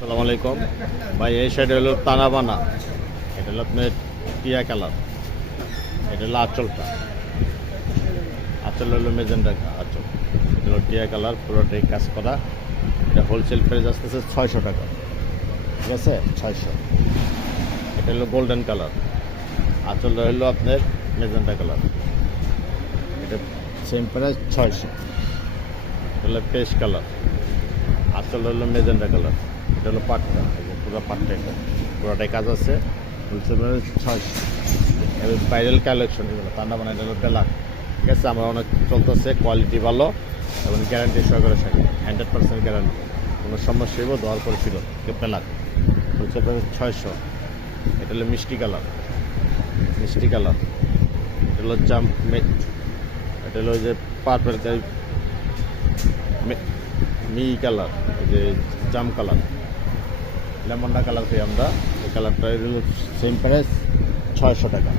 আসসালামু আলাইকুম ভাই। এই সাইডে হলো তানাবানা, এটা হলো আপনার টিয়া কালার, এটা হলো আঁচলটা, আঁচল হলো মেজেন্ডা আঁচল, এটা হলো টিয়া কালার, পুরোটাই কাজ করা। এটা হোলসেল প্রাইস আসতেছে 600 টাকা, ঠিক আছে 600। এটা হলো গোল্ডেন কালার, আঁচলটা হলো আপনার মেজেন্ডা কালার, এটা সেম প্রাইস 600। এটা হলো পেস্ট কালার, আঁচল হলো মেজেন্ডা কালার, এটা হলো পাটটা, পুরো পাটটা, এটা পুরোটাই কাজ আছে, হোলসেল প্রাইস 600। এবার ভাইরাল কালেকশন এগুলো তান্ডাবানা, এটা হলো বেলাক, ঠিক আছে। আমার অনেক চলতেছে, কোয়ালিটি ভালো এবং গ্যারান্টি সহকারে থাকে, 100% গ্যারান্টি, কোনো সমস্যা হইব দেওয়ার পরে ফিরত। Black wholesale price 600। এটা হলো মিষ্টি কালার, মিষ্টি কালার, এটা হলো জাম, এটা হলো ওই যে পার্পেল মি কালার, এই যে জাম কালার, লেমন্ডা কালার পেয়ে আমরা। এই কালারটা এটা হলো সেম প্রাইস 600 টাকা।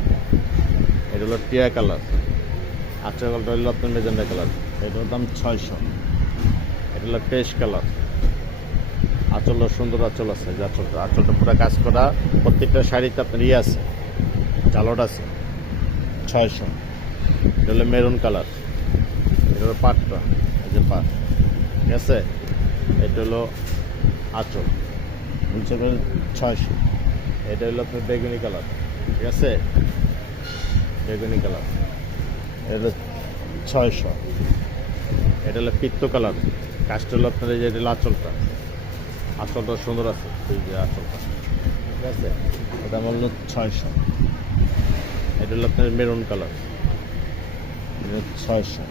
এটা হলো টিয়া কালার, আচ্ছা কালারটা হলো আপনার মেজেন্ডা কালার, এটার দাম 600। এটা হলো পেস্ট কালার, আঁচলটা সুন্দর আঁচল আছে, যে আঁচলটা পুরো কাজ করা, প্রত্যেকটা শাড়িতে আপনার ইয়ে আছে, জালট আছে, 600। এটা হলো মেরুন কালার, এটা হলো পাটটা, এই যে পাট, ঠিক আছে। এটা হলো আঁচল, বলছে 600। এটা হলো আপনার বেগুনি কালার, ঠিক আছে, বেগুনি কালার, এটা হলো 600। এটা হলো পিত্ত কালার, কাজটা হলো আপনার এই যে এটা হলো আঁচলটা, আঁচলটা সুন্দর আছে, এই যে আঁচলটা, ঠিক আছে, এটা হলো 600। এটা হলো আপনার মেরুন কালার, 600।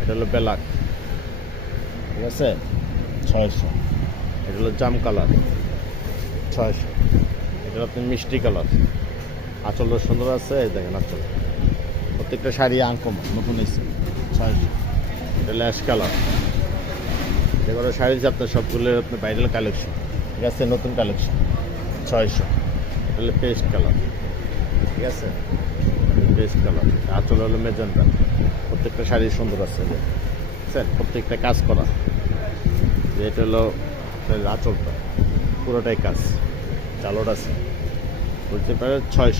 এটা হলো বেলাক, ঠিক আছে, 600। এটা হলো জাম কালার, 600। এটা হলো আপনার মিষ্টি কালার, আঁচলটা সুন্দর আছে, এই দেখেন আঁচল, প্রত্যেকটা শাড়ি আনকমন নতুন এসেছে, 600। এটা হলো অ্যাশ কালার, যেগুলো শাড়ি যে আপনার সবগুলো আপনার ভাইরাল কালেকশন, ঠিক আছে, নতুন কালেকশন, 600। এটা হলো পেস্ট কালার, ঠিক আছে, পেস্ট কালার, আঁচল হলো মেজেন্টা, প্রত্যেকটা শাড়ি সুন্দর আছে, যে স্যার প্রত্যেকটা কাজ করা, যে এটা হলো আঁচলটা পুরোটাই কাজ, চালট আছে, বলতে পারে 600।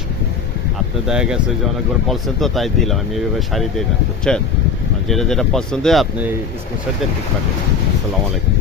আপনি দেখা গেছে যে অনেকবার বলছেন তো তাই দিলাম, আমি এইভাবে শাড়ি দিই না, বুঝছেন, যেটা যেটা পছন্দ হয় আপনি স্ক্রিনশট দিয়ে ঠিক পাঠিয়ে। আসসালামু আলাইকুম।